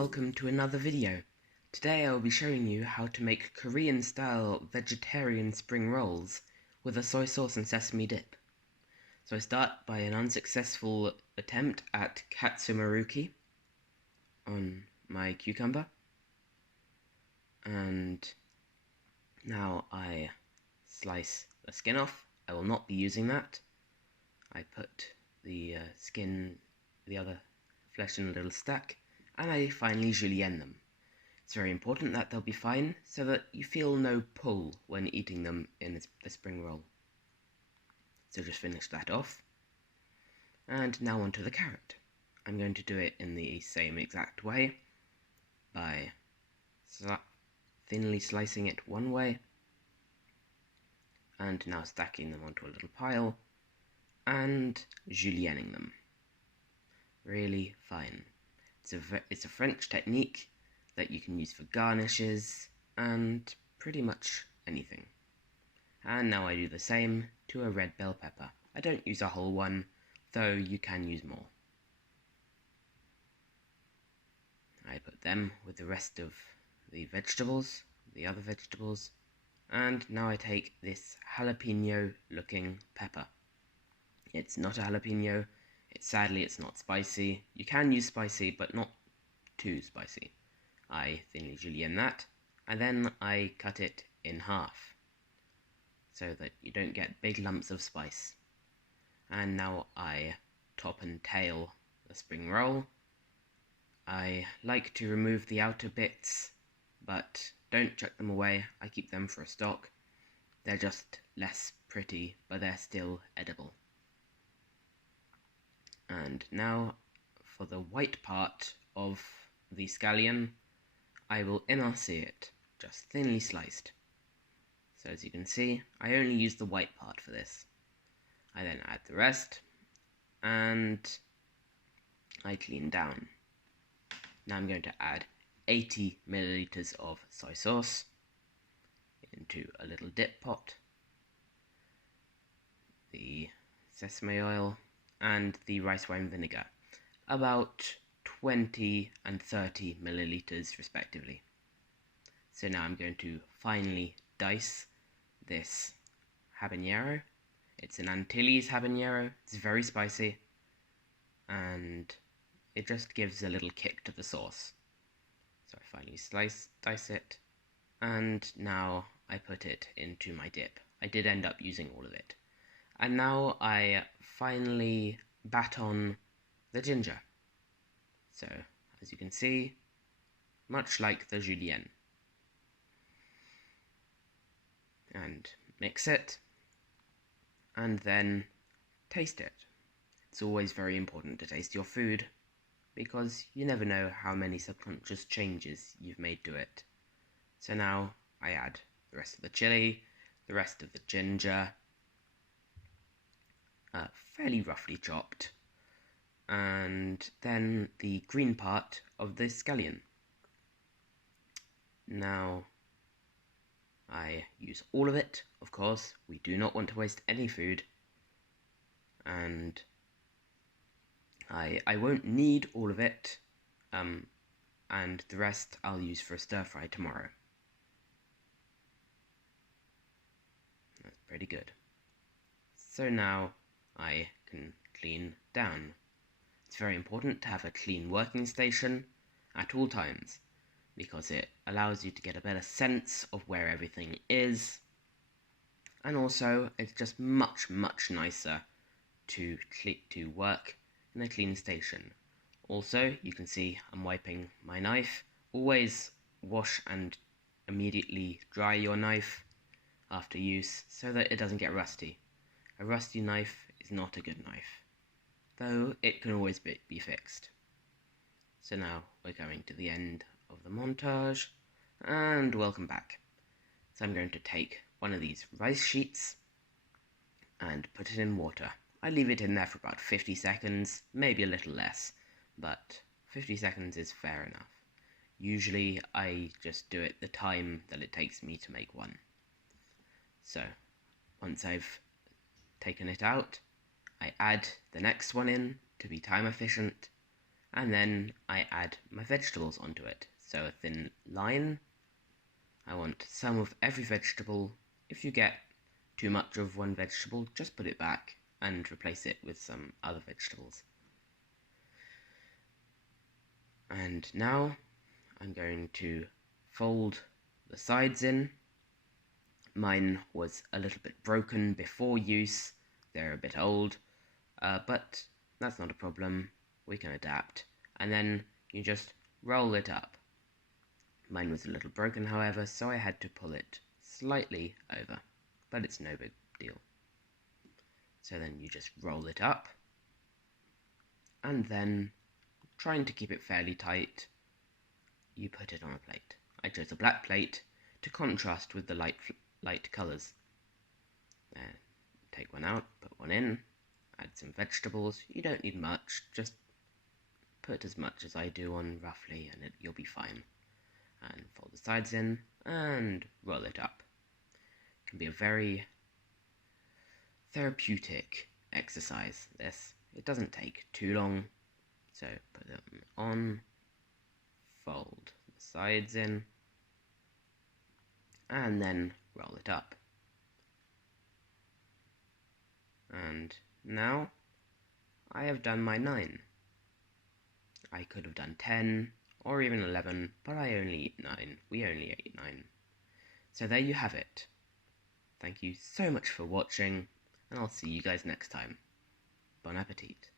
welcome to another video. Today I will be showing you how to make Korean style vegetarian spring rolls with a soy sauce and sesame dip. So I start by an unsuccessful attempt at katsumaruki on my cucumber, and now I slice the skin off. I will not be using that. I put the other flesh in a little stack, and I finally julienne them. It's very important that they'll be fine, so that you feel no pull when eating them in the spring roll. So just finish that off. And now onto the carrot. I'm going to do it in the same exact way, by thinly slicing it one way, and now stacking them onto a little pile, and julienning them. Really fine. It's a French technique that you can use for garnishes and pretty much anything. And now I do the same to a red bell pepper. I don't use a whole one, though you can use more. I put them with the rest of the other vegetables, and now I take this jalapeno looking pepper. It's not a jalapeno. Sadly, it's not spicy. You can use spicy, but not too spicy. I thinly julienne that, and then I cut it in half, so that you don't get big lumps of spice. And now I top and tail the spring roll. I like to remove the outer bits, but don't chuck them away. I keep them for a stock. They're just less pretty, but they're still edible. And now, for the white part of the scallion, I will émincer it, just thinly sliced. So as you can see, I only use the white part for this. I then add the rest, and I clean down. Now I'm going to add 80 milliliters of soy sauce into a little dip pot, the sesame oil, and the rice wine vinegar, about 20 and 30 milliliters respectively. So now I'm going to finely dice this habanero. It's an Antilles habanero. It's very spicy, and it just gives a little kick to the sauce. So I finally dice it, and now I put it into my dip. I did end up using all of it. And now I finally bat on the ginger. So, as you can see, much like the julienne. And mix it, and then taste it. It's always very important to taste your food, because you never know how many subconscious changes you've made to it. So now I add the rest of the chili, the rest of the ginger, fairly roughly chopped, and then the green part of the scallion. Now I use all of it, of course. We do not want to waste any food, and I won't need all of it, and the rest I'll use for a stir fry tomorrow. That's pretty good. So now I can clean down. It's very important to have a clean working station at all times, because it allows you to get a better sense of where everything is, and also it's just much nicer to work in a clean station. Also, you can see I'm wiping my knife. Always wash and immediately dry your knife after use, so that it doesn't get rusty. A rusty knife is not a good knife, though it can always be fixed. So now we're going to the end of the montage, and welcome back. So I'm going to take one of these rice sheets and put it in water. I leave it in there for about 50 seconds, maybe a little less, but 50 seconds is fair enough. Usually I just do it the time that it takes me to make one. So once I've taken it out, I add the next one in to be time efficient, and then I add my vegetables onto it. So a thin line. I want some of every vegetable. If you get too much of one vegetable, just put it back and replace it with some other vegetables. And now I'm going to fold the sides in. Mine was a little bit broken before use. They're a bit old, but that's not a problem. We can adapt. And then you just roll it up. Mine was a little broken, however, so I had to pull it slightly over, but it's no big deal. So then you just roll it up, and then, trying to keep it fairly tight, you put it on a plate. I chose a black plate to contrast with the light colours. Take one out, put one in, add some vegetables. You don't need much, just put as much as I do on roughly and you'll be fine. And fold the sides in and roll it up. It can be a very therapeutic exercise, this. It doesn't take too long, so put them on, fold the sides in, and then roll it up. And now I have done my 9. I could have done 10 or even 11, but I only ate 9. We only ate 9. So there you have it. Thank you so much for watching, and I'll see you guys next time. Bon appetit.